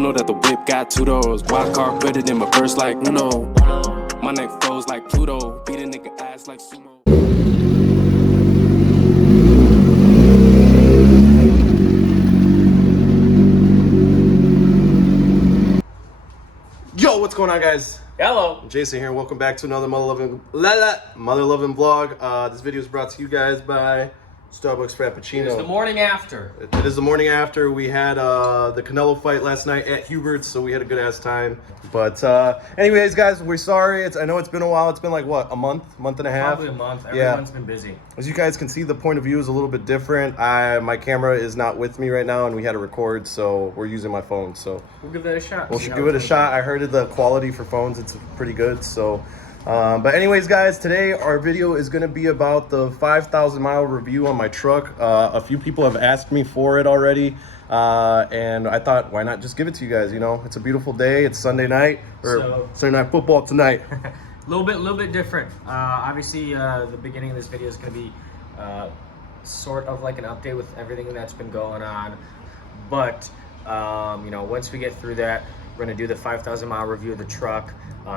You know that the whip got 2 doors. Wild card better than my verse like Uno. My neck froze like Pluto. Beat a nigga ass like sumo. Yo, what's going on, guys? Hello. Jason here. Welcome back to another mother loving vlog. This video is brought to you guys by Starbucks Frappuccino. It's the morning after. It is the morning after. We had the Canelo fight last night at Hubert's, so we had a good ass time. But anyways, guys, we're sorry. I know it's been a while. It's been like what, a month and a half? Probably a month. Everyone's been busy. As you guys can see, the point of view is a little bit different. My camera is not with me right now, and we had to record, so we're using my phone. So we'll give that a shot. We'll give it a shot. I heard the quality for phones, it's pretty good. So, but anyways, guys, today our video is going to be about the 5,000 mile review on my truck. A few people have asked me for it already. And I thought, why not just give it to you guys? You know, it's a beautiful day. It's Sunday night, or Sunday night football tonight. A little bit different. Obviously, the beginning of this video is going to be sort of like an update with everything that's been going on. But you know, once we get through that, we're going to do the 5,000 mile review of the truck.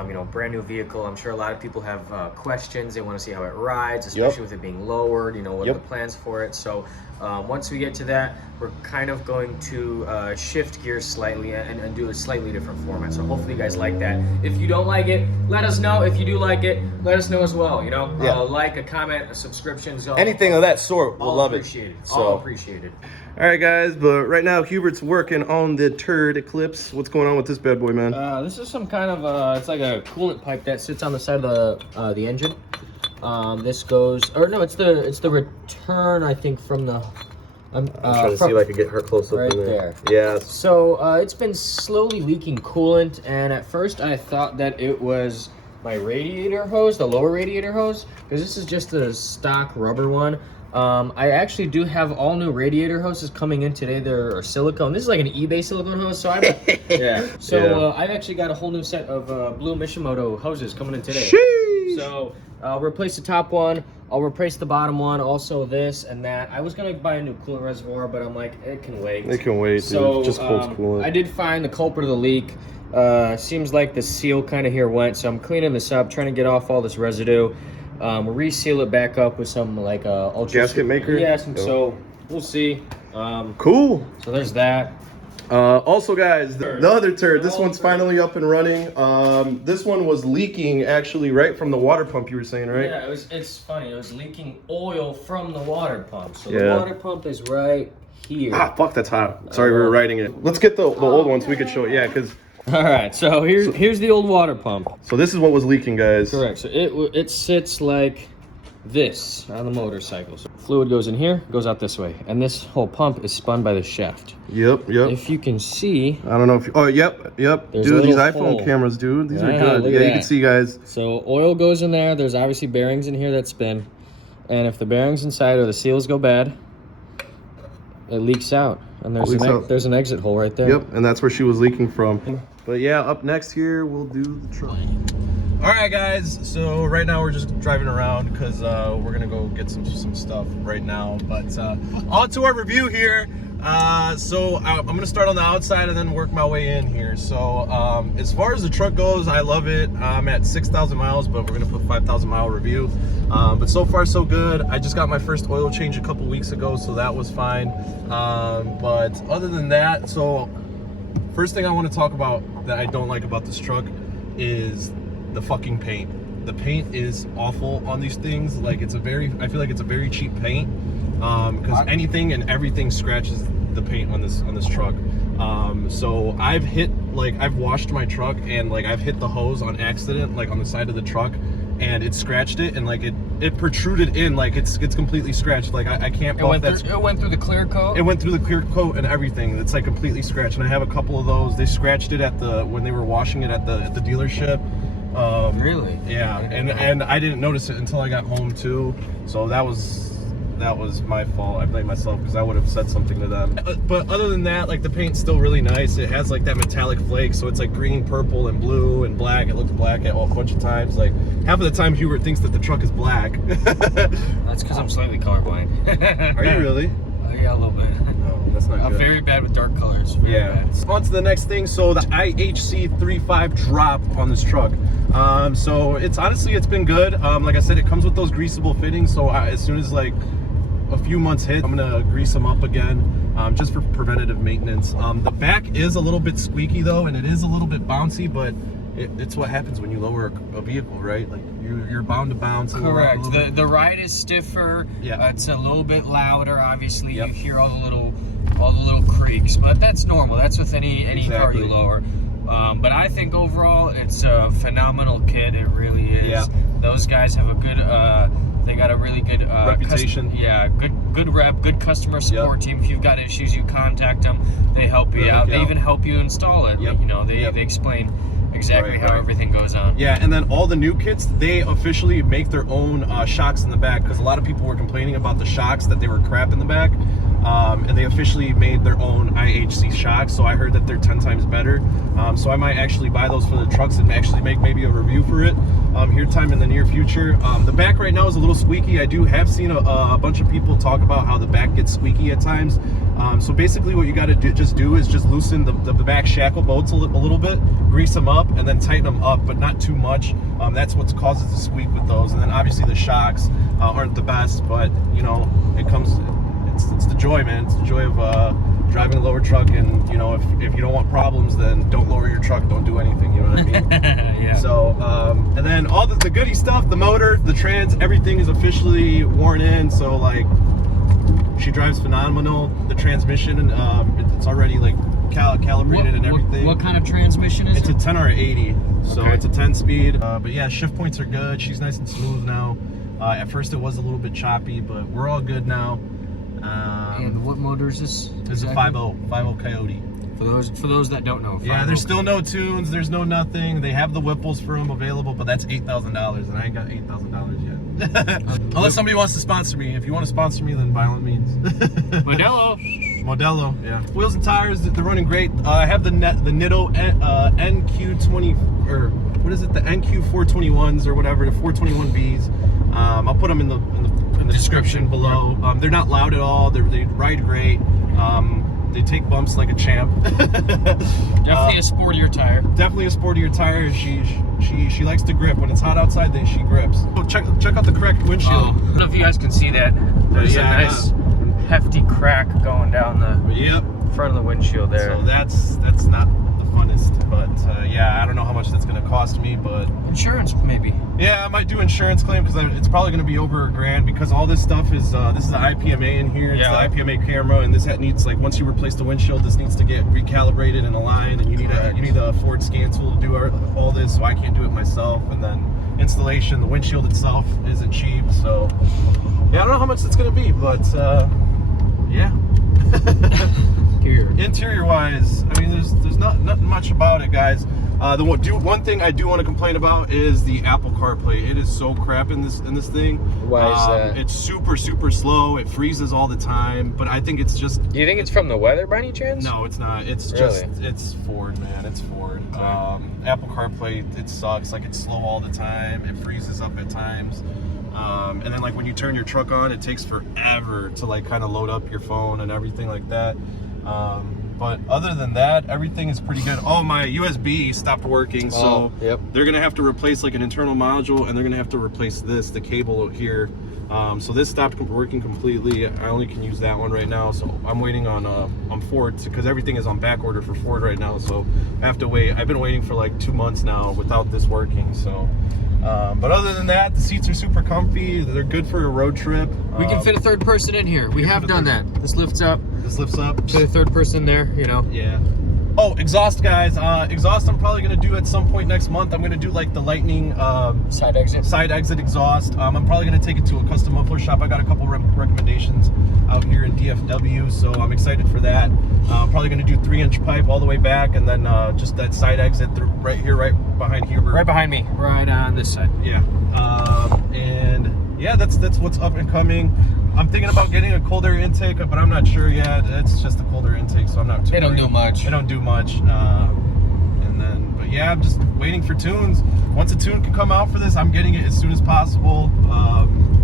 You know, brand new vehicle. I'm sure a lot of people have questions. They want to see how it rides, especially with it being lowered. You know, what are the plans for it? So once we get to that, we're kind of going to shift gears slightly and do a slightly different format. So hopefully you guys like that. If you don't like it, let us know. If you do like it, let us know as well. You know, like, a comment, a subscription, anything of that sort. We'll love it. All appreciated. All right, guys, but right now Hubert's working on the turd Eclipse. What's going on with this bad boy, man? This is some kind of it's like a coolant pipe that sits on the side of the engine. This goes, or no, it's the return, I think, from the. I'm trying to see if I can get her close up right in there. Yeah. So it's been slowly leaking coolant, and at first I thought that it was my radiator hose, the lower radiator hose, because this is just a stock rubber one. I actually do have all new radiator hoses coming in today. They're silicone. This is like an eBay silicone hose. So I've actually got a whole new set of blue Mishimoto hoses coming in today. Sheesh. So I'll replace the top one. I'll replace the bottom one. Also this and that. I was gonna buy a new coolant reservoir, but I'm like, it can wait. It can wait. So dude. Just close coolant. I did find the culprit of the leak. Seems like the seal kind of here went. So I'm cleaning this up, trying to get off all this residue. Reseal it back up with some like ultra gasket maker. Yeah, so we'll see. Cool. So there's that. Also, guys, the other turd. This one's finally up and running. This one was leaking actually right from the water pump. You were saying, right? Yeah, it's funny. It was leaking oil from the water pump. So the water pump is right here. Ah, fuck, that's hot. Sorry, we were writing it. Let's get the old one so we could show it. Yeah, because. All right, so here's the old water pump. So this is what was leaking, guys. Correct. So it sits like this on the motorcycle. So fluid goes in here, goes out this way, and this whole pump is spun by the shaft. Yep. If you can see, I don't know if you, oh, yep. Dude, these iPhone cameras, dude, these are good. Yeah, you can see, guys. So oil goes in there. There's obviously bearings in here that spin, and if the bearings inside or the seals go bad, it leaks out. And there's an exit hole right there. Yep, and that's where she was leaking from. But yeah, up next here, we'll do the truck. All right, guys, so right now we're just driving around because we're gonna go get some stuff right now. But on to our review here. So I'm gonna start on the outside and then work my way in here. So as far as the truck goes, I love it. I'm at 6,000 miles, but we're gonna put 5,000 mile review. But so far so good. I just got my first oil change a couple weeks ago, so that was fine. But other than that, so first thing I want to talk about that I don't like about this truck is the fucking paint. The paint is awful on these things. Like I feel like it's a very cheap paint. Because anything and everything scratches the paint on this truck. So I've washed my truck and like I've hit the hose on accident, like on the side of the truck, and it scratched it, and like it protruded in, like it's completely scratched. Like I can't. It went through the clear coat. It went through the clear coat and everything. It's like completely scratched, and I have a couple of those. They scratched it when they were washing it at the dealership. Really? Yeah, and I didn't notice it until I got home too. So that was my fault. I blame myself because I would have said something to them. But other than that, like the paint's still really nice. It has like that metallic flake, so it's like green, purple, and blue, and black. It looks black a bunch of times. Like half of the time Hubert thinks that the truck is black. That's because I'm slightly colorblind. Are you really? Yeah, a little bit. No. That's not good. Very bad with dark colors. Very bad. On to the next thing. So the IHC35 drop on this truck. So it's been good. Like I said, it comes with those greasable fittings. So as soon as like a few months hit, I'm gonna grease them up again, just for preventative maintenance. The back is a little bit squeaky though, and it is a little bit bouncy, but it's what happens when you lower a vehicle, right? Like you're bound to bounce. Correct. The ride is stiffer. Yeah. It's a little bit louder. Obviously, you hear all the little creaks, but that's normal. That's with any car you lower. But I think overall, it's a phenomenal kit. It really is. Yeah. Those guys have a good. They got a really good reputation. Good rep, good customer support team. If you've got issues, you contact them. They help you out. They even help you install it. You know, they explain exactly how everything goes on. Yeah, and then all the new kits, they officially make their own shocks in the back, because a lot of people were complaining about the shocks, that they were crap in the back. And they officially made their own IHC shocks, so I heard that they're 10 times better. So I might actually buy those for the trucks and actually make maybe a review for it here time in the near future. The back right now is a little squeaky. I have seen a bunch of people talk about how the back gets squeaky at times. So basically what you got to do is just loosen the back shackle bolts a little bit, grease them up, and then tighten them up, but not too much. That's what causes the squeak with those. And then obviously the shocks aren't the best, but you know, it's the joy, man. It's the joy of driving a lower truck, and you know, if you don't want problems, then don't lower your truck, don't do anything, you know what I mean? Yeah. So and then all the goody stuff, the motor, the trans, everything is officially worn in. So like, she drives phenomenal. The transmission, it's already like calibrated and everything. What kind of transmission is it? It's a 10 or 80, so it's a 10 speed. But yeah, shift points are good. She's nice and smooth now. At first it was a little bit choppy, but we're all good now. And what motor is this? It's a 5.0 Coyote. For those that don't know. Yeah, there's still no tunes. There's no nothing. They have the Whipples for them available, but that's $8,000, and I ain't got $8,000 yet. Unless somebody wants to sponsor me. If you want to sponsor me, then by all means. Modelo, yeah. Wheels and tires, they're running great. I have the Nitto NQ20, or what is it? The NQ421s or whatever, the 421Bs. I'll put them in the description below. They're not loud at all. They ride great. They take bumps like a champ. Definitely a sportier tire. Definitely a sportier tire. She likes to grip. When it's hot outside, she grips. So check out the cracked windshield. I don't know if you guys can see that. There's a nice hefty crack going down the front of the windshield there. So that's not the funnest, but yeah, I don't know how much that's gonna cost me, but insurance maybe. Yeah, I might do insurance claim, because it's probably gonna be over $1,000, because all this stuff is this is the IPMA in here. It's the IPMA camera, and this needs, like, once you replace the windshield, this needs to get recalibrated and aligned, and you need a Ford scan tool to do all this, so I can't do it myself. And then installation, the windshield itself isn't cheap, so yeah, I don't know how much it's gonna be, but yeah. Interior wise, I mean, there's nothing much about it, guys. The one thing I do want to complain about is the Apple CarPlay. It is so crap in this thing. Why is that? It's super slow. It freezes all the time. But I think it's just. Do you think it's from the weather by any chance? No, it's not. It's just it's Ford, man. It's Ford. Apple CarPlay, it sucks. Like, it's slow all the time. It freezes up at times. And then, like, when you turn your truck on, it takes forever to, like, kind of load up your phone and everything like that. But other than that, everything is pretty good. Oh, my USB stopped working, so they're gonna have to replace, like, an internal module, and they're gonna have to replace the cable here. So this stopped working completely. I only can use that one right now, so I'm waiting on Ford, because everything is on back order for Ford right now, so I have to wait. I've been waiting for like 2 months now without this working, so but other than that, the seats are super comfy. They're good for a road trip. We can fit a third person in here. We have done that. This lifts up. Fit a third person there, you know. Yeah. Oh, exhaust, guys. Exhaust I'm probably going to do at some point next month. I'm going to do, like, the Lightning side exit exhaust. I'm probably going to take it to a custom muffler shop. I got a couple recommendations out here in DFW, so I'm excited for that. I'm probably going to do 3-inch pipe all the way back, and then just that side exit right here, right behind Huber. Right behind me, right on this side. Yeah. And yeah, that's what's up and coming. I'm thinking about getting a cold air intake, but I'm not sure yet. It's just a cold air intake, so I'm not too They don't do much. They don't do much. And then, but yeah, I'm just waiting for tunes. Once a tune can come out for this, I'm getting it as soon as possible.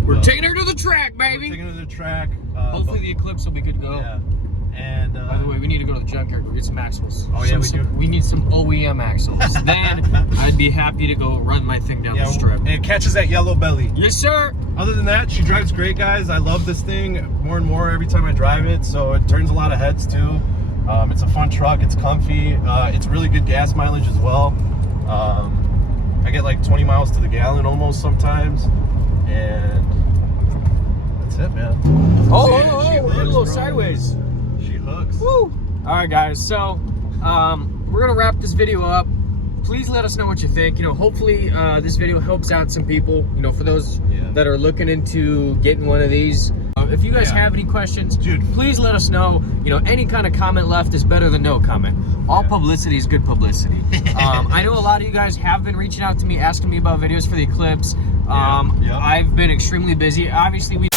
We're taking her to the track, baby. We're taking her to the track. Hopefully the Eclipse will be good to go. Yeah. And by the way, we need to go to the junkyard, go get some axles. Oh yeah, we do. We need some OEM axles. Then I'd be happy to go run my thing down the strip. And it catches that yellow belly. Yes, sir. Other than that, she drives great, guys. I love this thing more and more every time I drive it. So it turns a lot of heads too. It's a fun truck. It's comfy. It's really good gas mileage as well. I get like 20 miles to the gallon almost sometimes. And that's it, man. Oh, She we're a hooks, little bro. sideways. She hooks. Woo! All right, guys. So we're gonna wrap this video up. Please let us know what you think. You know, hopefully this video helps out some people. You know, for those that are looking into getting one of these. If you guys have any questions, dude, please let us know. You know, any kind of comment left is better than no comment. All publicity is good publicity. I know a lot of you guys have been reaching out to me, asking me about videos for the Eclipse. I've been extremely busy. Obviously, we